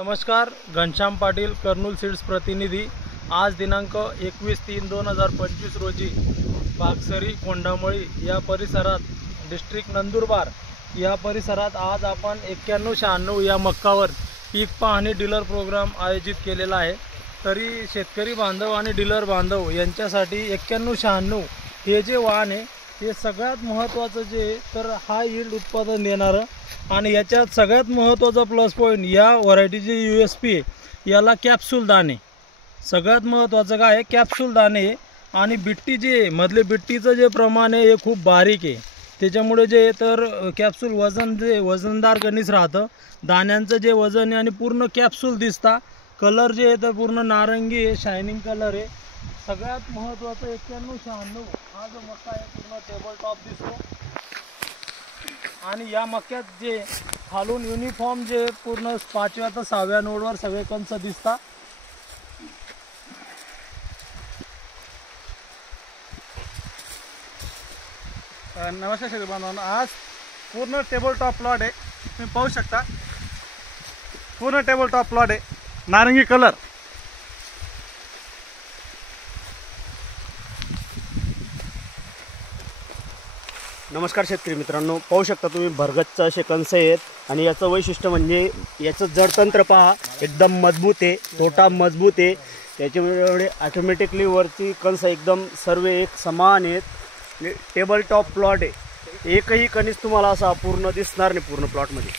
नमस्कार, घनश्याम पाटील, कर्नूल सीड्स प्रतिनिधी। आज दिनांक 21/3/2025 रोजी बागसरी कोंडामळी या परिसरात डिस्ट्रिक्ट नंदुरबार या परिसरात आज आपण 9196 या मक्कावर पीक पाहणी डीलर प्रोग्राम आयोजित केलेला आहे। तरी शेतकरी बांधव आणि डीलर बांधव यांच्यासाठी 9196 हे जे वाहन आहे हे सगळ्यात महत्त्वाचं जे तर हाय यील्ड उत्पादन देणारं आणि याच्यात सगळ्यात महत्त्वाचा प्लस पॉईंट या व्हरायटीचे USP याला कॅप्सूल दाणे। सगळ्यात महत्त्वाचं काय आहे, कॅप्सूल दाणे आणि बिट्टी जे मधले बिट्टीचं जे प्रमाण आहे हे खूप बारीक आहे। त्याच्यामुळे जे तर कॅप्सूल वजन जे वजनदार गणित राहतं, दाण्यांचं जे वजन आहे आणि पूर्ण कॅप्सूल दिसता। कलर जे आहे तर पूर्ण नारंगी आहे, शायनिंग कलर आहे। सगळ्यात महत्त्वाचं 9196 हा जो मक्का आहे पूर्ण टेबल टॉप दिसतो आणि या मक्यात जे खालून युनिफॉर्म जे पूर्ण 5व्या ते 6व्या नोडवर सगळे कंस दिसता। नमस्कार शेतकरी बांधवांनो, आज पूर्ण टेबल टॉप प्लॉट आहे। तुम्ही पाहू शकता पूर्ण टेबल टॉप प्लॉट आहे, नारंगी कलर। नमस्कार शेतकरी मित्रांनो, पाहू शकता तुम्ही भरगच्च असे कंस आहेत आणि याचं वैशिष्ट्य म्हणजे याचं जडतंत्र पहा, एकदम मजबूत आहे, तोटा मजबूत आहे। त्याच्यामुळे ऑटोमॅटिकली वरती कंस एकदम सर्व एक समान आहेत। टेबल टॉप प्लॉट आहे, एकही कणीस तुम्हाला असा पूर्ण दिसणार नाही पूर्ण प्लॉटमध्ये।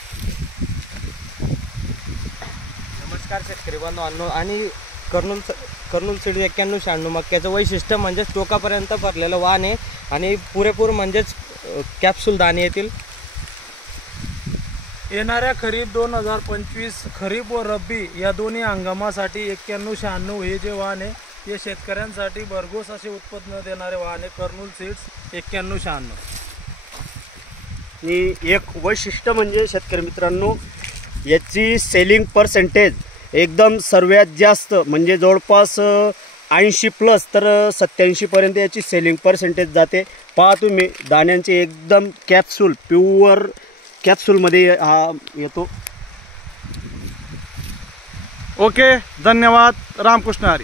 नमस्कार शेतकरी बांधवांनो, आणि कर्नूल सीड्स 9196 मक्याचं वैशिष्ट्य म्हणजे टोकापर्यंत भरलेलं वाण आहे आणि पुरेपूर म्हणजेच कॅप्सूल दाणे येतील। येणाऱ्या खरीप 2025 खरीप व रब्बी या दोन्ही हंगामासाठी 9196 हे जे वाहन आहे हे शेतकऱ्यांसाठी भरघोस असे उत्पन्न देणारे वाहन आहे कर्नूल सीड्स 9196। आणि एक वैशिष्ट्य म्हणजे शेतकरी मित्रांनो, याची सेलिंग पर्सेंटेज एकदम सर्वात जास्त म्हणजे जवळपास 80+ तर 87 पर्यंत याची सेलिंग पर्सेंटेज जाते। पहा तुम्ही दाण्यांचे एकदम कॅप्सूल प्युअर कॅप्सूलमध्ये हा येतो। ओके, धन्यवाद। रामकृष्ण हरी।